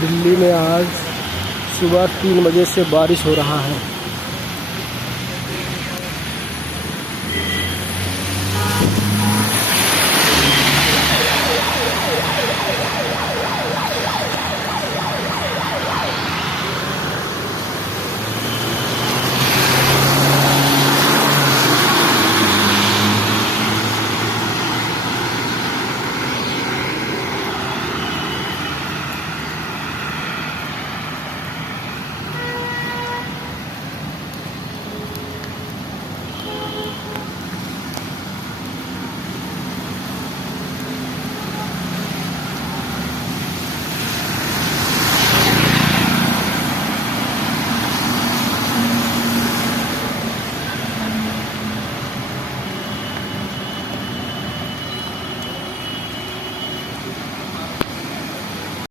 दिल्ली में आज सुबह 3 बजे से बारिश हो रहा है।